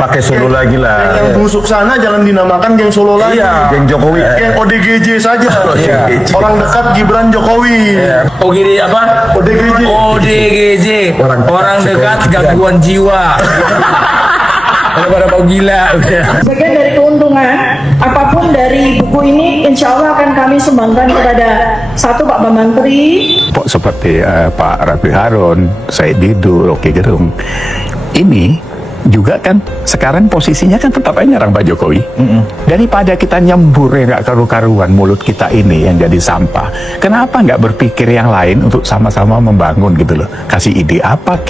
pakai Solo lagi lah. Yang busuk sana jangan dinamakan geng Solo lagi. Iya, geng Jokowi. Geng ODGJ saja. Orang dekat Gibran Jokowi. OGD apa? ODGJ. ODGJ. Orang dekat gangguan jiwa. Pada mau gila. Sebagian dari keuntungan apapun dari buku ini insya Allah akan kami sumbangkan kepada satu Pak Bambang Tri, seperti Pak Rafi Harun, Said Didu, Rocky Gerung. Ini juga kan sekarang posisinya kan tetap aja nyerang Pak Jokowi. Daripada kita nyembur yang nggak karu-karuan mulut kita ini yang jadi sampah, kenapa nggak berpikir yang lain untuk sama-sama membangun gitu loh? Kasih ide apa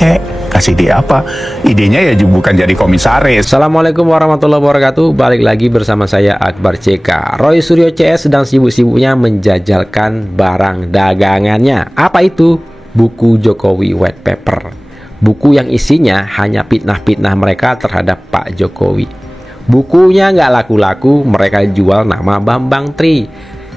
kasih ide apa? Idenya ya bukan jadi komisaris. Assalamualaikum warahmatullahi wabarakatuh. Balik lagi bersama saya Akbar CK. Roy Suryo CS sedang sibuk-sibuknya menjajalkan barang dagangannya. Apa itu? Buku Jokowi White Paper. Buku yang isinya hanya fitnah-fitnah mereka terhadap Pak Jokowi. Bukunya nggak laku-laku, mereka jual nama Bambang Tri.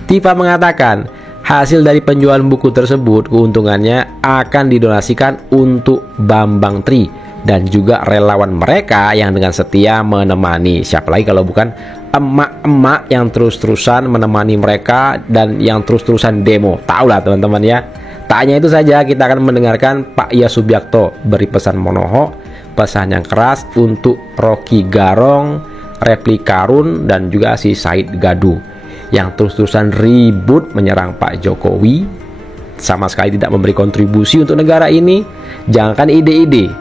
Tifa mengatakan, hasil dari penjualan buku tersebut, keuntungannya akan didonasikan untuk Bambang Tri dan juga relawan mereka yang dengan setia menemani. Siapa lagi kalau bukan emak-emak yang terus-terusan menemani mereka dan yang terus-terusan demo. Tahulah teman-teman ya. Tak hanya itu saja, kita akan mendengarkan Pak Iya Subiakto beri pesan monoho, pesan yang keras untuk Rocky Garong, Repli Karun, dan juga si Said Gadu yang terus-terusan ribut menyerang Pak Jokowi, sama sekali tidak memberi kontribusi untuk negara ini. Jangankan ide-ide,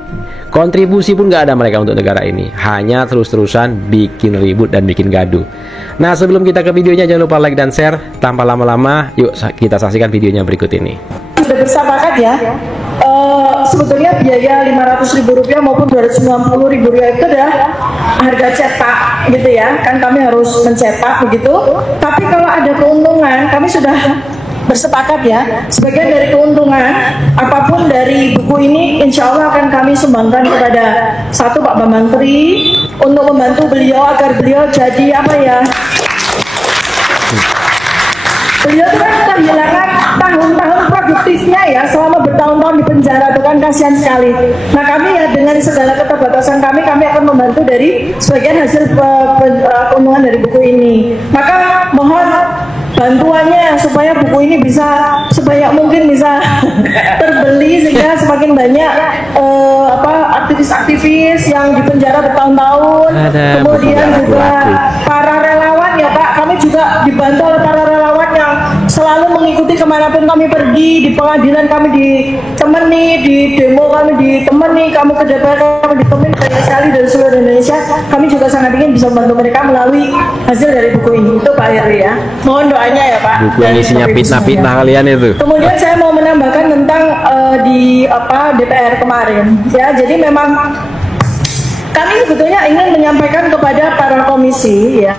kontribusi pun nggak ada mereka untuk negara ini, hanya terus-terusan bikin ribut dan bikin gaduh. Nah, sebelum kita ke videonya, jangan lupa like dan share. Tanpa lama-lama, yuk kita saksikan videonya berikut ini. sudah bersepakat ya. Sebetulnya biaya Rp500.000 maupun Rp290.000 itu adalah harga cetak gitu ya, kan kami harus mencetak begitu. Tapi kalau ada keuntungan, kami sudah bersepakat ya, sebagian dari keuntungan apapun dari buku ini insya Allah akan kami sumbangkan kepada satu Pak Bambang Tri untuk membantu beliau agar beliau jadi apa ya, beliau itu kan kehilangan tahun-tahun produktifnya ya, selama bertahun-tahun di penjara itu kan kasihan sekali. Nah, kami ya dengan segala keterbatasan kami akan membantu dari sebagian hasil keuntungan dari buku ini. Maka mohon bantuannya supaya buku ini bisa sebanyak mungkin bisa terbeli sehingga semakin banyak aktivis-aktivis yang di penjara bertahun-tahun. Kemudian juga para relawan ya Pak, kami juga dibantu oleh para relawan yang selalu mengikuti kemanapun kami pergi, di pengadilan kami ditemani, di demo kami ditemani, kami ke DPR kami ditemani, banyak sekali dari seluruh Indonesia. Kami juga sangat ingin bisa membantu mereka melalui hasil dari buku ini. Itu Pak Heri ya. Mohon doanya ya Pak. Buku yang isinya fitnah-fitnah kalian itu. Kemudian saya mau menambahkan tentang di DPR kemarin. Ya, jadi memang kami sebetulnya ingin menyampaikan kepada para komisi ya,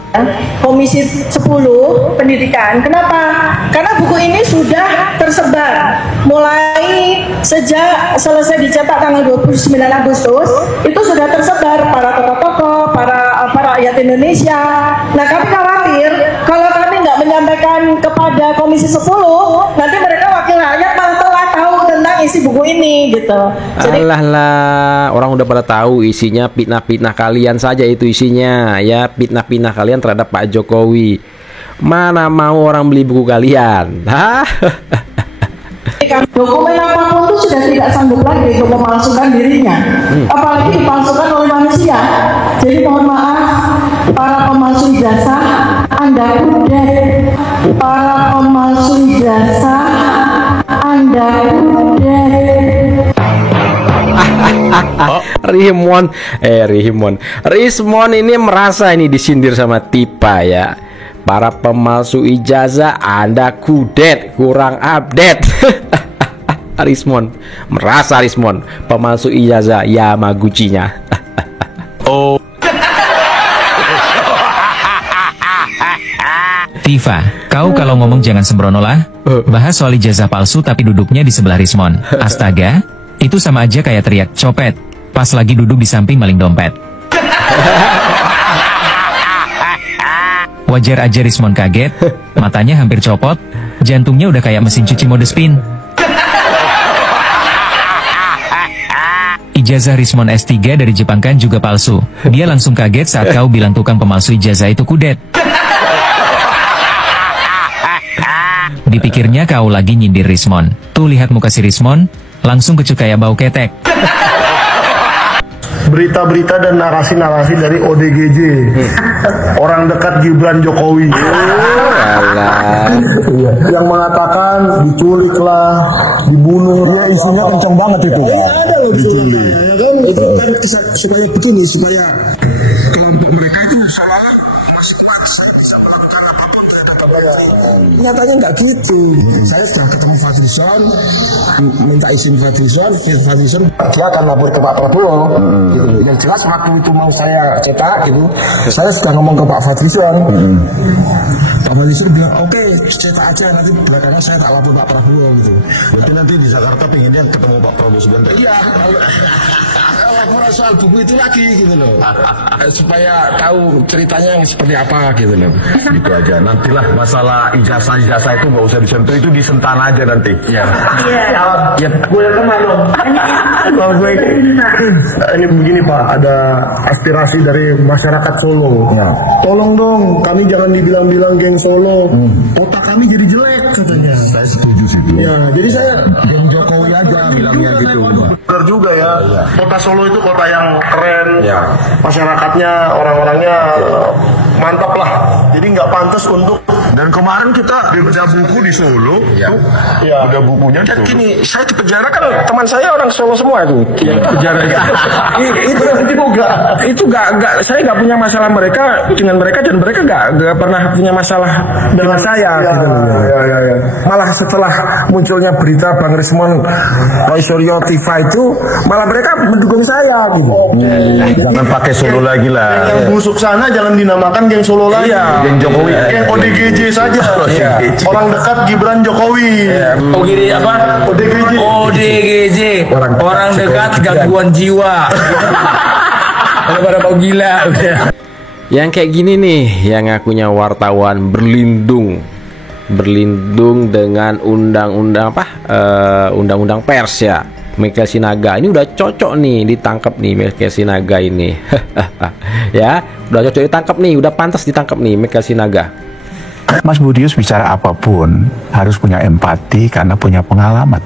Komisi 10 Pendidikan. Kenapa? Karena buku ini sudah tersebar mulai sejak selesai dicetak tanggal 29 Agustus, itu sudah tersebar para tokoh-tokoh, para rakyat Indonesia. Nah, kami khawatir kalau kami nggak menyampaikan kepada Komisi 10, nanti mereka wakil rakyat malah telah tahu tentang isi buku ini gitu. Jadi Alah, orang udah pada tahu isinya fitnah-fitnah kalian saja itu isinya ya, fitnah-fitnah kalian terhadap Pak Jokowi. Mana mau orang beli buku kalian? dokumen apapun itu sudah tidak sanggup lagi untuk memalsukan dirinya, apalagi dipalsukan oleh manusia. Jadi mohon maaf para pemalsu ijazah, Anda kudet. Para pemalsu ijazah, Anda kudet. Rismon ini merasa ini disindir sama Tipa ya. Para pemalsu ijazah, Anda kudet, kurang update. Rismon merasa pemalsu ijazah Yamaguchi-nya. Oh. Tifa, kau kalau ngomong jangan sembrono lah. Bahas soal ijazah palsu tapi duduknya di sebelah Rismon. Astaga, itu sama aja kayak teriak copet pas lagi duduk di samping maling dompet. Wajar aja Rismon kaget, matanya hampir copot, jantungnya udah kayak mesin cuci mode spin. Ijazah Rismon S3 dari Jepang kan juga palsu. Dia langsung kaget saat kau bilang tukang pemalsu ijazah itu kudet. Dipikirnya kau lagi nyindir Rismon. Tuh lihat muka si Rismon, langsung kecut kayak bau ketek. Berita-berita dan narasi-narasi dari ODGJ, orang dekat Gibran Jokowi, yang mengatakan diculik lah, dibunuh. Ya isinya kencang banget itu. Ada loh diculik. Ya kan? Itu kan supaya begini, supaya kelompok mereka itu salah. Nyatanya nggak gitu. Saya sudah ketemu Fadlizon, minta izin Fadlizon, dia akan lapor ke Pak Prabowo. Gitu. Yang jelas waktu itu mau saya cetak gitu, saya sudah ngomong ke Pak Fadlizon. Pak Fadlizon bilang oke, cetak aja, nanti belakangan saya tak lapor Pak Prabowo gitu. Berarti nanti di Jakarta pengennya ketemu Pak Prabowo sebentar. Iya, laporan soal buku itu lagi gitu loh, supaya tahu ceritanya seperti apa gitu loh. Itu aja. Nantilah masalah ijazah itu nggak usah disentuh, itu disentan aja nanti. Iya. Ya, gue kemana dong? Kalau gue ini begini Pak, ada aspirasi dari masyarakat Solo. Ya. Tolong dong, kami jangan dibilang-bilang geng Solo. Kota kami jadi jelek katanya. Saya setuju sih. Ya, jadi saya Geng Jokowi aja bilangnya gitu. benar juga ya. Kota Solo itu kota yang keren. Ya. Masyarakatnya, orang-orangnya mantap lah. Jadi nggak pantas untuk. Dan kemarin kita bedah buku di Solo, Ya. bedah bukunya Dan tuh. gini, saya di penjara kan teman saya orang Solo semua itu. Yang di penjara itu nggak saya nggak punya masalah mereka dengan mereka, dan mereka nggak pernah punya masalah dengan saya. Gitu. Malah setelah munculnya berita Bang Rismon Roy Suryo Tiva itu, malah mereka mendukung saya gitu. Jangan pakai Solo lagi lah. Yang busuk sana jangan dinamakan geng Solo lagi. Geng Jokowi. Geng ODGJ saja. Orang dekat Gibran Jokowi. OGD apa? ODGJ. ODGJ. Orang dekat gangguan jiwa. Pada mau gila udah. Yang kayak gini nih, yang ngakunya wartawan berlindung dengan undang-undang undang-undang pers ya. Michael Sinaga ini udah cocok nih ditangkap nih Michael Sinaga ini. Ya, udah cocok ditangkap nih, udah pantas ditangkap nih Michael Sinaga. Mas Budius bicara apapun harus punya empati karena punya pengalaman.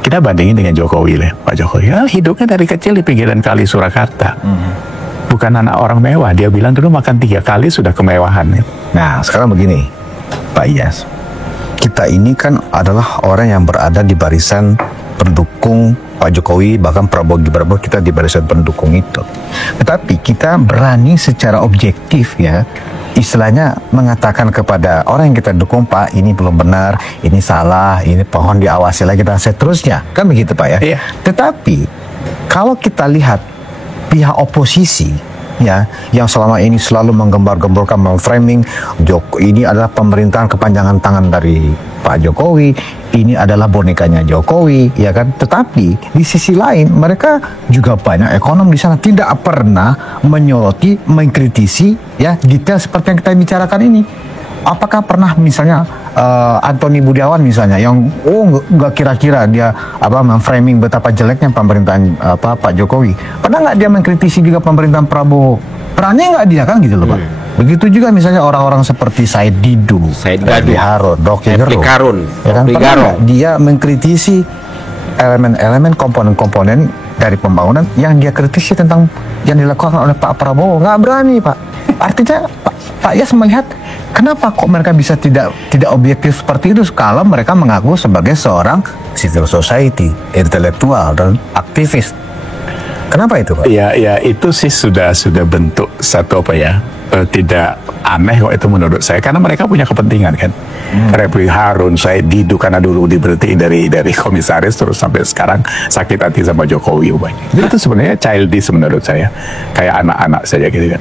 Kita bandingin dengan Jokowi lah, Pak Jokowi. Ya, hidupnya dari kecil di pinggiran kali Surakarta. Bukan anak orang mewah. Dia bilang dulu makan 3 kali sudah kemewahan. Nah, sekarang begini, Pak Iyas. Kita ini kan adalah orang yang berada di barisan pendukung Pak Jokowi, bahkan Prabowo Gibran, kita di barisan pendukung itu. Tetapi kita berani secara objektif ya, istilahnya mengatakan kepada orang yang kita dukung, Pak ini belum benar, ini salah, ini pohon diawasi lagi dan seterusnya, kan begitu Pak ya. Iya. Tetapi kalau kita lihat pihak oposisi ya, yang selama ini selalu menggembar-gemborkan, memframing ini adalah pemerintahan kepanjangan tangan dari Pak Jokowi, ini adalah bonekanya Jokowi, ya kan? Tetapi di sisi lain mereka juga banyak ekonom di sana tidak pernah menyoroti, mengkritisi ya detail seperti yang kita bicarakan ini. Apakah pernah misalnya Antoni Budiawan misalnya yang nggak kira-kira dia memframing betapa jeleknya pemerintahan Pak Jokowi, pernah nggak dia mengkritisi juga pemerintahan Prabowo? Berani nggak dia kan gitu loh Pak? Begitu juga misalnya orang-orang seperti Said Didu, Refli Harun, Rocky Gerung, ya kan? Pernah nggak dia mengkritisi elemen-elemen komponen-komponen dari pembangunan yang dia kritisi tentang yang dilakukan oleh Pak Prabowo? Nggak berani Pak. Artinya Pak Yas melihat kenapa kok mereka bisa tidak objektif seperti itu kalau mereka mengaku sebagai seorang civil society, intelektual dan aktivis. Kenapa itu Pak? Ya itu sih sudah bentuk satu tidak aneh kok itu menurut saya, karena mereka punya kepentingan kan. Refli Harun, Said Didu karena dulu diberhentiin dari komisaris terus sampai sekarang sakit hati sama Jokowi jadi itu sebenarnya childish menurut saya, kayak anak-anak saja gitu kan.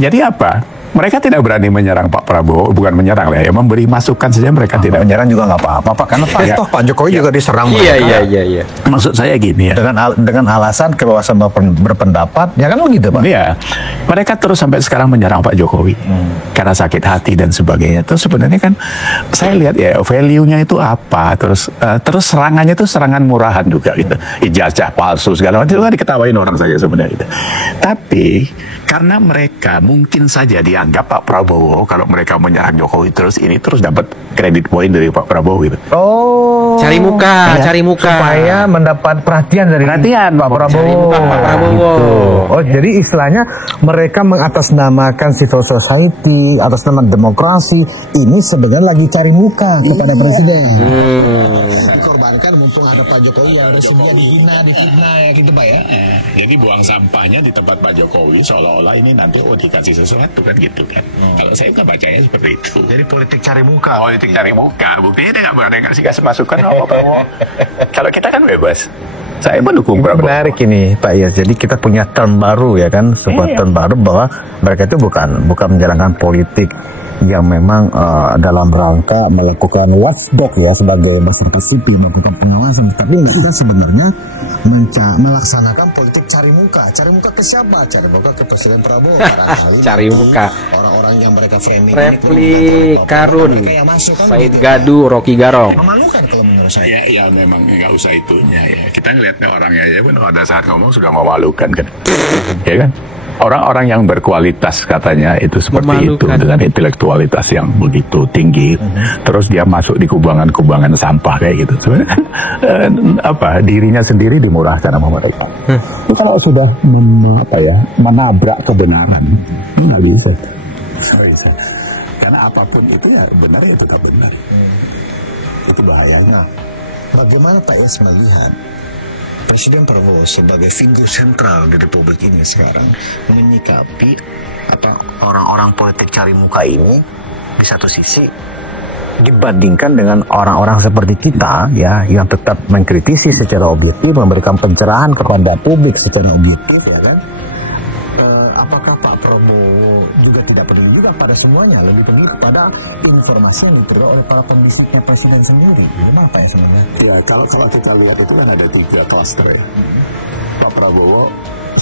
Jadi apa? mereka tidak berani menyerang Pak Prabowo, bukan menyerang ya, memberi masukan saja mereka tidak. Menyerang juga nggak apa-apa, Pak, karena Pak Jokowi juga diserang. Iya. Maksud saya gini ya. Dengan alasan kebebasan berpendapat, ya kan begitu, Pak? Iya, mereka terus sampai sekarang menyerang Pak Jokowi karena sakit hati dan sebagainya. Terus sebenarnya kan saya lihat ya value-nya itu apa, terus serangannya itu serangan murahan juga gitu, ijazah palsu segala macam itu kan diketawain orang saja sebenarnya gitu. Tapi karena mereka mungkin saja dianggap Pak Prabowo kalau mereka menyerang Jokowi terus dapat kredit poin dari Pak Prabowo gitu. Oh, Cari muka. supaya mendapat perhatian dari Pak Prabowo. Gitu. Oh, jadi istilahnya mereka mengatasnamakan civil society atas nama demokrasi. Ini sebenarnya lagi cari muka kepada presiden. Korbankan mumpung ada Pak Jokowi yang resminya dihina, difitnah ya gitu, Pak ya. Jadi buang sampahnya di tempat Pak Jokowi seolah-olah ini nanti dikasih sesuatu kan gitu kan. Kalau saya nggak bacanya seperti itu. Jadi politik cari muka. Politik cari muka, buktinya dia nggak berani kasih masukan Pak Prabowo. Kalau kita kan bebas. Saya mendukung Prabowo. Menarik ini Pak Iyas. Jadi kita punya term baru ya kan, sebuah term baru bahwa mereka itu bukan menjalankan politik yang memang dalam rangka melakukan watchdog ya sebagai masyarakat sipil melakukan pengawasan, tapi mereka sebenarnya melaksanakan politik cari muka ke siapa? Cari muka ke Presiden Prabowo. Cari muka. Orang-orang yang mereka framing. Repli Karun, Said Gadu, Rocky Garong. Memalukan kalau menurut saya. Ya memang nggak usah itunya ya. Kita ngelihatnya orangnya aja pun pada saat ngomong sudah memalukan kan. Ya kan? Orang-orang yang berkualitas katanya itu seperti itu dengan intelektualitas yang begitu tinggi, terus dia masuk di kubangan-kubangan sampah kayak gitu. Sebenarnya dirinya sendiri dimurahkan sama mereka. Kalau sudah menabrak kebenaran, nggak bisa. Karena apapun itu ya benar ya tetap benar. Itu bahaya. Nah, bagaimana Pak Iyas melihat Presiden Prabowo sebagai figur sentral di Republik ini sekarang menyikapi orang-orang politik cari muka ini di satu sisi dibandingkan dengan orang-orang seperti kita ya yang tetap mengkritisi secara objektif, memberikan pencerahan kepada publik secara objektif ya kan. Apakah Pak Prabowo juga tidak peduli juga pada semuanya, lebih peduli pada informasi yang diperoleh oleh para pembisiknya presiden sendiri? Gimana Pak ya sebenarnya? Ya kalau kita lihat itu kan ada 3 klaster. Pak Prabowo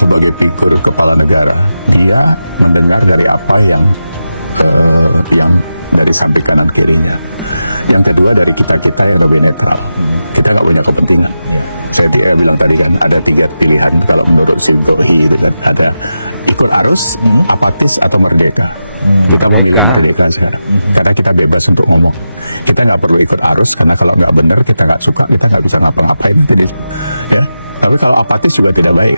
sebagai figur kepala negara, dia mendengar dari apa yang dari samping kanan kirinya. Yang kedua dari kita yang lebih netral. Kita nggak punya kepentingan. Saya bilang tadi kan ada 3 pilihan kalau menurut Sintohi itu kan ada ikut arus, apatis atau merdeka. Merdeka sekarang. Karena kita bebas untuk ngomong. Kita nggak perlu ikut arus karena kalau nggak benar kita nggak suka, kita nggak bisa ngapa-ngapain. Jadi, ya. Tapi kalau apatis juga tidak baik.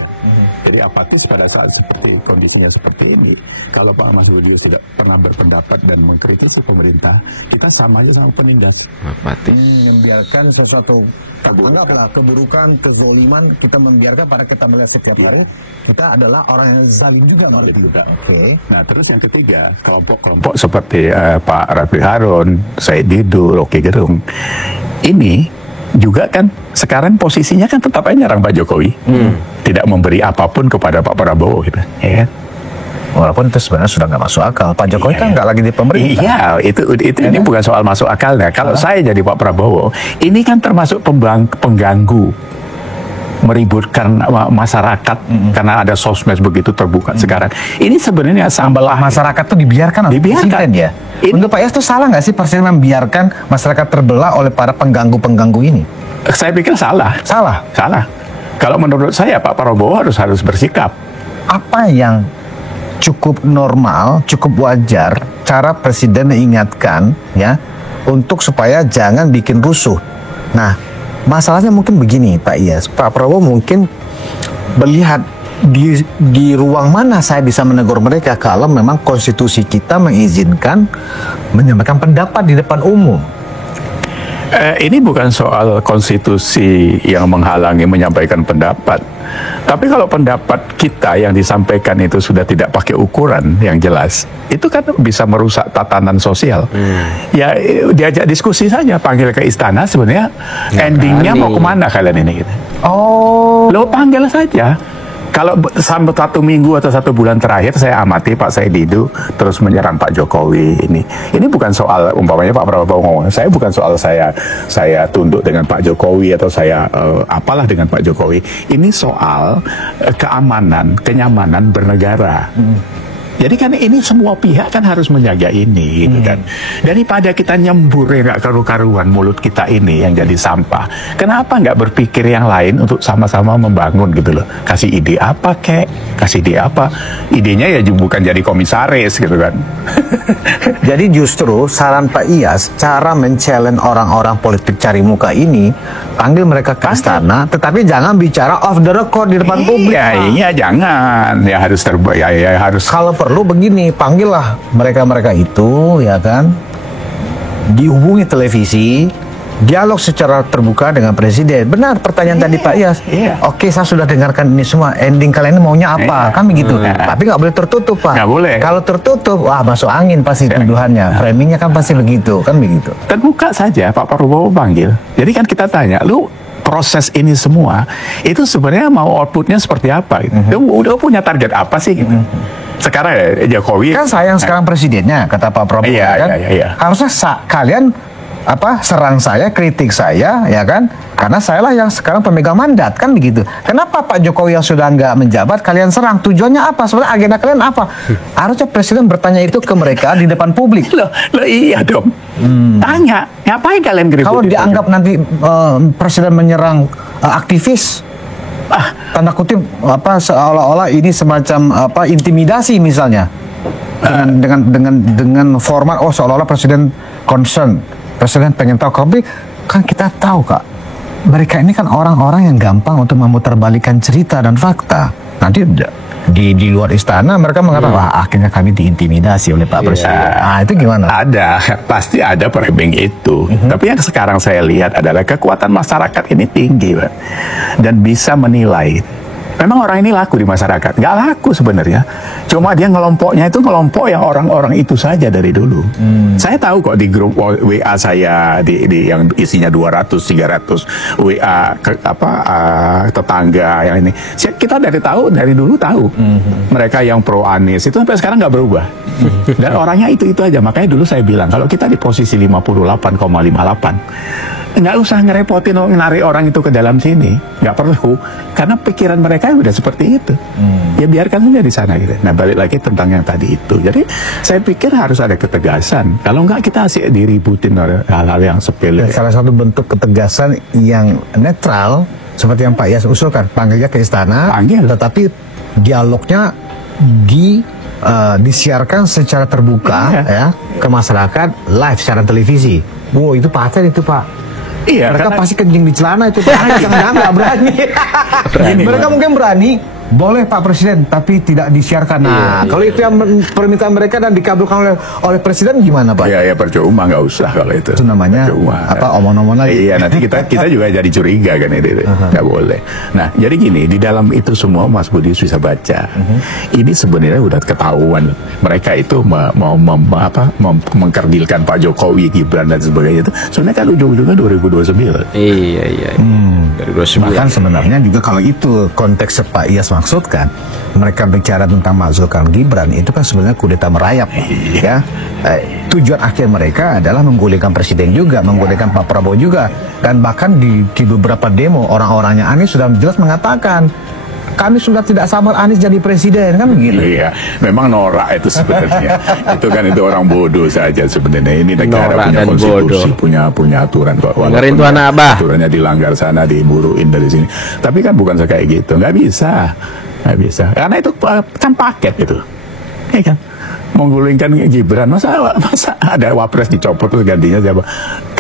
Jadi apatis pada saat seperti kondisinya seperti ini, kalau Pak Mas Budi sudah pernah berpendapat dan mengkritisi pemerintah, kita sama aja sama penindas. Apatis. Membiarkan sesuatu keburukan, kezoliman kita membiarkan pada kita melihat setiap hari. Kita adalah orang yang zalim juga juga. Oke. Nah terus yang ketiga kelompok-kelompok seperti Pak Rapli Harun, Said Didu, Rocky Gerung ini juga kan sekarang posisinya kan tetap aja nyerang Pak Jokowi, tidak memberi apapun kepada Pak Prabowo gitu, ya kan? Walaupun itu sebenarnya sudah nggak masuk akal. Pak Jokowi kan nggak lagi di pemerintah. Iya, itu ini bukan soal masuk akalnya. Kalau saya jadi Pak Prabowo, ini kan termasuk pengganggu, meributkan masyarakat karena ada sosmed begitu terbuka sekarang. Ini sebenarnya sambalah masyarakat tuh dibiarkan presiden ya. Menurut Pak Iyas itu salah nggak sih presiden membiarkan masyarakat terbelah oleh para pengganggu ini? Saya pikir salah. Salah. Kalau menurut saya Pak Prabowo harus bersikap. Apa yang cukup normal, cukup wajar cara presiden mengingatkan ya untuk supaya jangan bikin rusuh. Nah, masalahnya mungkin begini Pak Iyas, Pak Prabowo mungkin melihat di ruang mana saya bisa menegur mereka kalau memang konstitusi kita mengizinkan menyampaikan pendapat di depan umum. Ini bukan soal konstitusi yang menghalangi menyampaikan pendapat. Tapi kalau pendapat kita yang disampaikan itu sudah tidak pakai ukuran yang jelas, itu kan bisa merusak tatanan sosial. Ya diajak diskusi saja, panggil ke istana sebenarnya endingnya mau kemana kalian ini gitu. Oh, lo panggil saja. Kalau sampai 1 minggu atau 1 bulan terakhir saya amati Pak Said Didu terus menyerang Pak Jokowi ini bukan soal umpamanya Pak Prabowo ngomong, saya bukan soal saya tunduk dengan Pak Jokowi atau saya apalah dengan Pak Jokowi. Ini soal keamanan, kenyamanan bernegara. Jadi kan ini semua pihak kan harus menjaga ini gitu kan. Daripada kita nyembur nggak karu-karuan mulut kita ini yang jadi sampah. Kenapa nggak berpikir yang lain untuk sama-sama membangun gitu loh. Kasih ide apa kek, kasih ide apa. Idenya ya bukan jadi komisaris gitu kan. Jadi justru saran Pak Iyas, cara men-challenge orang-orang politik cari muka ini, panggil mereka ke istana, tetapi jangan bicara off the record di depan publik. Iya jangan. Ya harus ya harus. Kalau perlu begini, panggillah mereka-mereka itu, ya kan, dihubungi televisi, dialog secara terbuka dengan presiden. Benar pertanyaan tadi Pak Iyas. Oke, saya sudah dengarkan ini semua. Ending kalian ini maunya apa? Kan begitu. Tapi nggak boleh tertutup, Pak. Nggak boleh. Kalau tertutup, wah masuk angin pasti tuduhannya. Framingnya kan pasti begitu, kan begitu. Terbuka saja Pak Prabowo panggil. Jadi kan kita tanya, lu proses ini semua itu sebenarnya mau outputnya seperti apa? Gitu. Udah punya target apa sih? Gitu. Sekarang Jokowi kan sayang sekarang presidennya, kata Pak Prabowo. Kan? Harusnya kalian serang saya, kritik saya, ya kan? Karena saya lah yang sekarang pemegang mandat, kan begitu. Kenapa Pak Jokowi yang sudah nggak menjabat kalian serang? Tujuannya apa? Sebenarnya agenda kalian apa? Harusnya presiden bertanya itu ke mereka di depan publik. Loh iya dong. Tanya, ngapain kalian kritik? Kalau dianggap nanti presiden menyerang aktivis, tanda kutip seolah-olah ini semacam intimidasi misalnya, dengan format seolah-olah presiden concern. Presiden pengen tahu, kan kita tahu Kak, mereka ini kan orang-orang yang gampang untuk memutarbalikkan cerita dan fakta. Nanti di luar istana mereka mengatakan, wah akhirnya kami diintimidasi oleh Pak Presiden. Itu gimana? Ada, pasti ada framing itu. Tapi yang sekarang saya lihat adalah kekuatan masyarakat ini tinggi, Pak, dan bisa menilai. Memang orang ini laku di masyarakat, nggak laku sebenarnya. Cuma dia ngelompoknya itu ngelompok yang orang-orang itu saja dari dulu. Saya tahu kok di grup WA saya di yang isinya 200-300 WA tetangga yang ini. Kita dari dulu tahu. Mereka yang pro Anies itu sampai sekarang nggak berubah. Dan orangnya itu aja. Makanya dulu saya bilang kalau kita di posisi 58,58. Nggak usah ngerepotin narik orang itu ke dalam sini, nggak perlu, karena pikiran mereka udah seperti itu. Ya biarkan saja di sana gitu. Nah balik lagi tentang yang tadi itu. Jadi saya pikir harus ada ketegasan. Kalau nggak kita asik diributin oleh hal-hal yang sepele. Salah satu bentuk ketegasan yang netral seperti yang Pak Iyas usulkan, panggilnya ke istana, tetapi dialognya disiarkan secara terbuka ya ke masyarakat live secara televisi. Wow, itu paten itu Pak. Iya, mereka pasti kencing di celana itu. Jangan nggak berani. Mereka mungkin berani. Boleh Pak Presiden, tapi tidak disiarkan. Nah, kalau itu yang permintaan mereka dan dikabulkan oleh Presiden gimana Pak? Ya percuma, nggak usah kalau itu. Itu namanya omong-omong lagi. Iya, nanti kita juga jadi curiga kan itu. Nggak boleh. Nah, jadi gini, di dalam itu semua Mas Budi bisa baca. Ini sebenarnya udah ketahuan. Mereka itu mau mengkerdilkan Pak Jokowi, Gibran dan sebagainya itu. Sebenarnya kan ujung-ujungnya 2029. Iya. 2029. Bahkan sebenarnya juga kalau itu konteks Pak Iyas maksudkan, mereka bicara tentang masukkan Gibran itu kan sebenarnya kudeta merayap, ya. Tujuan akhir mereka adalah menggulingkan presiden juga, menggulingkan Pak Prabowo juga, dan bahkan di beberapa demo orang-orangnya Anies sudah jelas mengatakan kami sudah tidak sabar Anies jadi presiden, kan begitu. Iya, memang norak itu sebenarnya. itu orang bodoh saja sebenarnya. Ini negara norak punya konstitusi, punya aturan kok. Dengerin Tuan Abah. Aturannya dilanggar sana, diburuin dari sini. Tapi kan bukan kayak gitu, nggak bisa. Karena itu kan paket itu, ya kan. Menggulingkan Gibran, masa ada wapres dicopot terus gantinya siapa?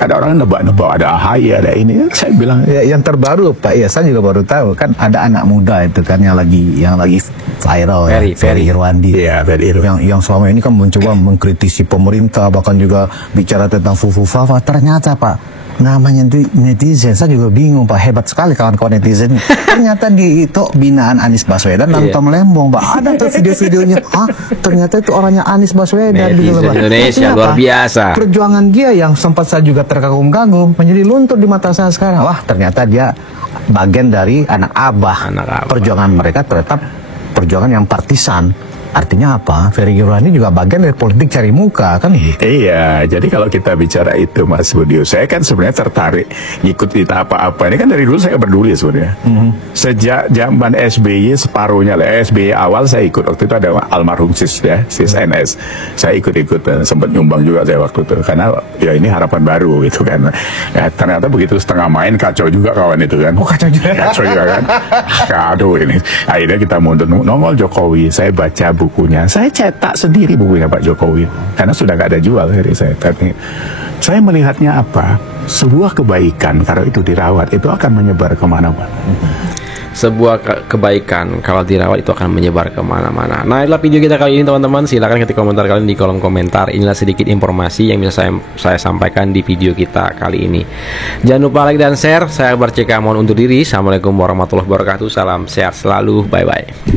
Ada orang nebak-nebak, ada AHY, ada ini. Saya bilang ya, yang terbaru Pak Iyas, saya juga baru tahu kan ada anak muda itu kan yang lagi viral, Ferry Irwandi. Iya, Ferry Irwandi. Yang selama ini kan mencoba mengkritisi pemerintah, bahkan juga bicara tentang fufu-fafa. Ternyata Pak, namanya netizen, saya juga bingung Pak, hebat sekali kawan-kawan netizen. Ternyata di itu binaan Anies Baswedan dan Tom Lembong, Pak. Ada tuh video-videonya. Ternyata itu orangnya Anies Baswedan gitu loh, Pak. Indonesia luar biasa. Perjuangan dia yang sempat saya juga terkagum-kagum menjadi luntur di mata saya sekarang. Wah, ternyata dia bagian dari anak abah. Perjuangan mereka tetap perjuangan yang partisan. Artinya apa? Ferry Yurani juga bagian dari politik cari muka, kan gitu. Iya, jadi kalau kita bicara itu Mas Budio, saya kan sebenarnya tertarik ikut di apa-apa. Ini kan dari dulu saya peduli sebenarnya. Sejak zaman SBY separuhnya lah, SBY awal saya ikut. Waktu itu ada almarhum Sis NS. Saya ikut-ikut, sempat nyumbang juga saya waktu itu. Karena ya ini harapan baru gitu kan. Ya, ternyata begitu setengah main kacau juga kawan itu kan. Oh, kacau juga. Kacau juga kan. Aduh ini. Akhirnya kita mundur, nongol Jokowi. Saya baca bukunya, saya cetak sendiri bukunya Pak Jokowi karena sudah nggak ada jual dari saya. Tapi saya melihatnya apa, sebuah kebaikan kalau itu dirawat itu akan menyebar kemana-mana. Sebuah kebaikan kalau dirawat itu akan menyebar kemana-mana. Nah, itulah video kita kali ini teman-teman. Silahkan ketik komentar kalian di kolom komentar. Inilah sedikit informasi yang bisa saya sampaikan di video kita kali ini. Jangan lupa like dan share. Saya Akbar CK mohon undur diri. Assalamualaikum warahmatullahi wabarakatuh. Salam sehat selalu. Bye bye.